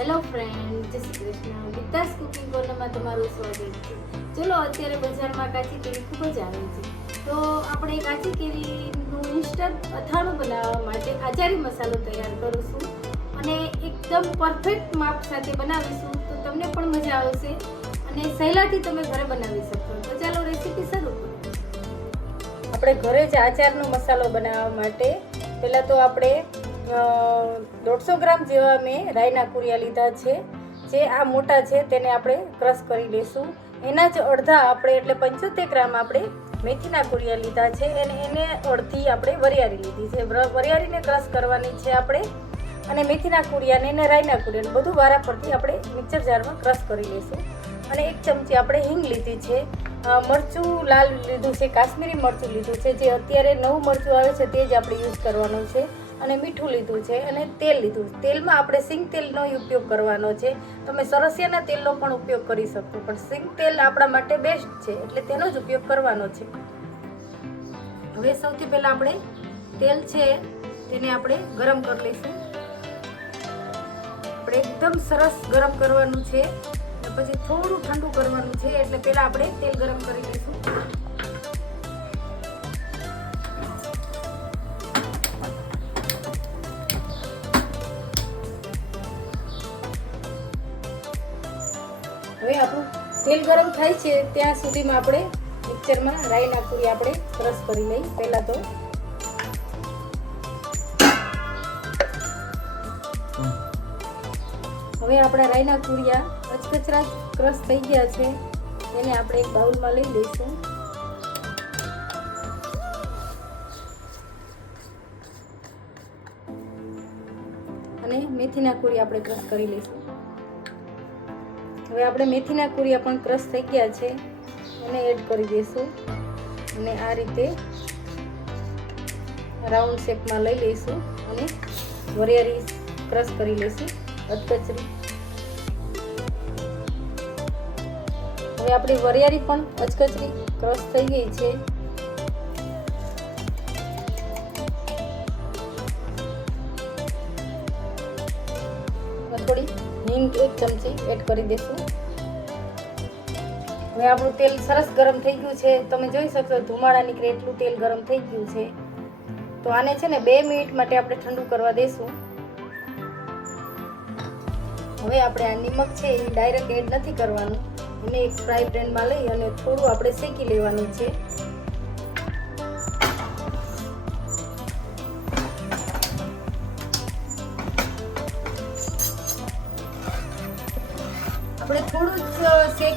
Hello friend Jai Shri Krishna. Geeta's cooking કોર્નરમાં તમારું સ્વાગત છે. ચલો, અત્યારે બજારમાં કાચી કેરી ખૂબ જ આવે છે. તો આપણે કાચી કેરીનું ઇન્સ્ટન્ટ અથાણું બનાવવા માટે આચારી મસાલો તૈયાર કરીશું અને એકદમ પરફેક્ટ માપ સાથે બનાવીશું. તો તમને પણ મજા આવશે અને સહેલાથી તમે ઘરે બનાવી શકો તો ચાલો રેસીપી શરૂ આપણે ઘરે જ આચારનો મસાલો બનાવવા માટે પહેલાં તો આપણે દોઢસો ગ્રામ જેવા મેં રાઈના કુરિયા લીધા છે. જે આ મોટા છે તેને આપણે ક્રશ કરી લઈશું એના જ અડધા આપણે, એટલે પંચોતેર ગ્રામ આપણે મેથીના કુરિયા લીધા છે અને એને અડધી આપણે વરિયાળી લીધી છે. વરિયારીને ક્રશ કરવાની છે આપણે. અને મેથીના કુરિયાને અને રાઈના કુરિયાને બધું વારા પરથી આપણે મિક્સર જારમાં ક્રશ કરી લઈશું અને એક ચમચી આપણે હિંગ લીધી છે. મરચું લાલ લીધું છે, કાશ્મીરી મરચું લીધું છે. જે અત્યારે નવું મરચું આવે છે તે જ આપણે યુઝ કરવાનું છે. અને મીઠું લીધું છે અને તેલ લીધું છે. તેલમાં આપણે સિંગ તેલનો ઉપયોગ કરવાનો છે. તમે સરસિયાના તેલનો પણ ઉપયોગ કરી શકો, પણ સિંગ તેલ આપણા માટે બેસ્ટ છે, એટલે તેનો જ ઉપયોગ કરવાનો છે. હવે સૌથી પહેલાં આપણે તેલ છે તેને આપણે ગરમ કરી લઈશું. આપણે એકદમ સરસ ગરમ કરવાનું છે. પછી થોડું ઠંડુ કરવાનું છે, એટલે પહેલાં આપણે તેલ ગરમ કરી લઈશું. હવે આપણું તેલ ગરમ થાય છે, ત્યાં સુધીમાં આપણે મિક્સરમાં રાઈના પૂરી આપણે ક્રશ કરી લઈ પહેલાં તો હવે આપણા રાઈના કુરિયા અચકચરા ક્રશ થઈ ગયા છે. એને આપણે એક બાઉલમાં લઈ લઈશું. અને મેથીના કુરિયા આપણે ક્રશ કરી લઈશું. હવે આપણે મેથીના કુરિયા પણ ક્રશ થઈ ગયા છે. એને એડ કરી દઈશું. અને આ રીતે રાઉન્ડ શેપમાં લઈ લઈશું અને વરિયાળી ક્રશ કરી લઈશું અધકચરી. હવે આપણી વરિયાળી પણ અચકચરી ક્રશ થઈ ગઈ છે. થોડી હિંગ એક ચમચી એડ કરી દઈશું હવે આપણું તેલ સરસ ગરમ થઈ ગયું છે. તમે જોઈ શકશો ધુમાડા નીકળે એટલું તેલ ગરમ થઈ ગયું છે. તો આને છે ને બે મિનિટ માટે આપણે ઠંડુ કરવા દઈશું હવે આપણે આ નિમક છે એ ડાયરેક્ટ એડ નથી કરવાનું. એને એક ફ્રાય પેનમાં લઈ અને થોડું આપણે શેકી લેવાનું છે.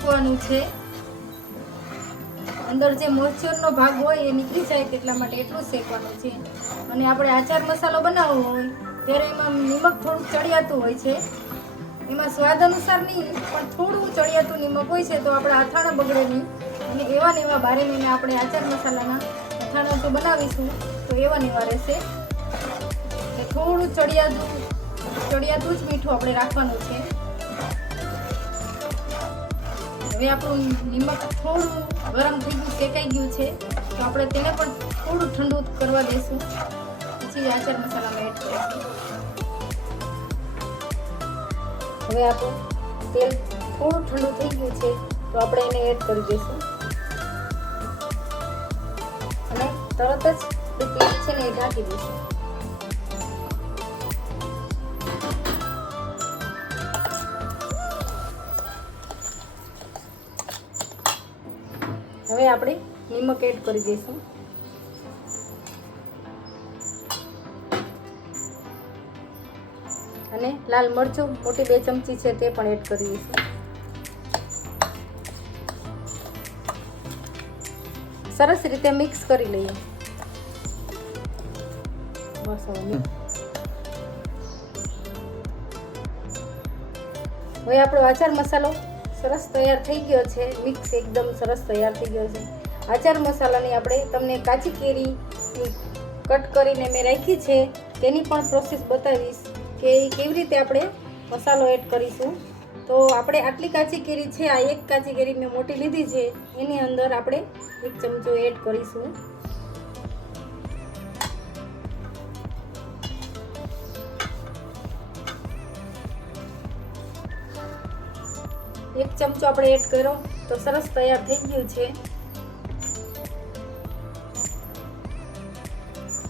જ શેકવાનું છે. અંદર જે મોઈશ્ચરનો ભાગ હોય એ નીકળી જાય તેટલા માટે એટલું શેકવાનું છે. અને આપણે આચાર મસાલો બનાવવો હોય, ત્યારે એમાં નિમક થોડુંક ચડિયાતું હોય છે. એમાં સ્વાદ અનુસાર નહીં, પણ થોડું ચડિયાતું નિમક હોય છે તો આપણે અથાણા બગડે નહીં. અને એવા ને એવા બારે મહિને આપણે આચાર મસાલાના અથાણા જો બનાવીશું, તો એવા ને એવા રહેશે. થોડું ચડિયાતું ચડિયાતું જ મીઠું આપણે રાખવાનું છે. હવે આપણું નિમક થોડું ગરમ થઈ ગયું, શેકાઈ ગયું છે, તો આપણે તેને પણ થોડું ઠંડુ કરવા દઈશું પછી આચાર મસાલામાં એડ કરીશું. હવે આપણું તેલ થોડું ઠંડુ થઈ ગયું છે, તો આપણે એને એડ કરી દઈશું અને તરત જ તે પ્લેટ છે ને એ ઢાંકી દઈશું હવે આપણે નિમક એડ કરી દઈશું. અને લાલ મરચું મોટી બે ચમચી છે તે પણ એડ કરી દઈશું. સરસ રીતે મિક્સ કરી લઈએ. બસ હવે આપણો આચાર મસાલો સરસ તૈયાર થઈ ગયો છે. મિક્સ એકદમ સરસ તૈયાર થઈ ગયો છે. આચાર મસાલાની આપણે તમને કાચી કેરી કટ કરીને મેં રાખી છે. તેની પણ પ્રોસેસ બતાવીશ કે કેવી રીતે આપણે મસાલો એડ કરીશું. તો આપણે આટલી કાચી કેરી છે, આ એક કાચી કેરી મેં મોટી લીધી છે. એની અંદર આપણે એક ચમચો એડ કરીશું. એક ચમચો આપણે એડ કર્યો, તો સરસ તૈયાર થઈ ગયું છે.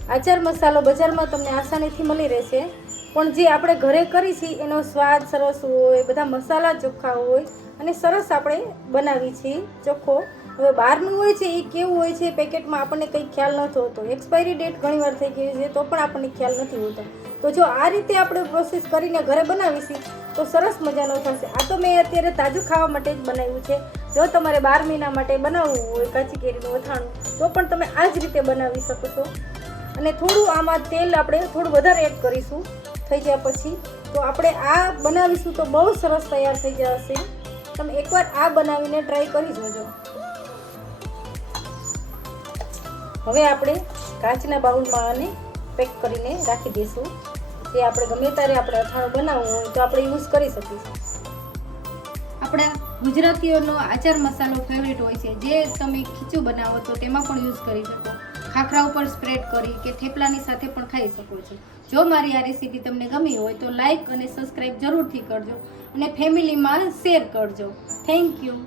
આચાર મસાલો બજારમાં તમને આસાનીથી મળી રહેશે. પણ જે આપણે ઘરે કરી છીએ, એનો સ્વાદ સરસ હોય, બધા મસાલા ચોખ્ખા હોય, અને સરસ આપણે બનાવી છીએ, ચોખ્ખો. હવે બહારનું હોય છે, એ કેવું હોય છે પેકેટમાં આપણને કંઈ ખ્યાલ નથી હોતો. એક્સપાયરી ડેટ ઘણીવાર થઈ ગઈ છે, તો પણ આપણને ખ્યાલ નથી હોતો. તો જો આ રીતે આપણે પ્રોસેસ કરીને ઘરે બનાવીશું તો સરસ મજાનો થશે. આ તો મેં અત્યારે તાજું ખાવા માટે જ બનાવ્યું છે. જો તમારે બાર મહિના માટે બનાવવું હોય કાચી કેરીનું અથાણું, તો પણ તમે આ જ રીતે બનાવી શકો છો. અને થોડું આમાં તેલ આપણે થોડું વધારે એડ કરીશું થઈ ગયા પછી. તો આપણે આ બનાવીશું તો બહુ સરસ તૈયાર થઈ જશે. તમે એકવાર આ બનાવીને ટ્રાય કરી જોજો. હવે આપણે કાચના બાઉલમાં આને પેક કરીને રાખી દઈશું. જે આપણે ગમે ત્યારે આપણે અથાણું બનાવવું હોય તો આપણે યુઝ કરી શકીશું આપણા ગુજરાતીઓનો આચાર મસાલો ફેવરેટ હોય છે. જે તમે ખીચું બનાવો તો તેમાં પણ યુઝ કરી શકો. ખાખરા ઉપર સ્પ્રેડ કરી કે થેપલાની સાથે પણ ખાઈ શકો છો. જો મારી આ રેસીપી તમને ગમી હોય તો લાઇક અને સબસ્ક્રાઈબ જરૂરથી કરજો અને ફેમિલીમાં શેર કરજો. Thank you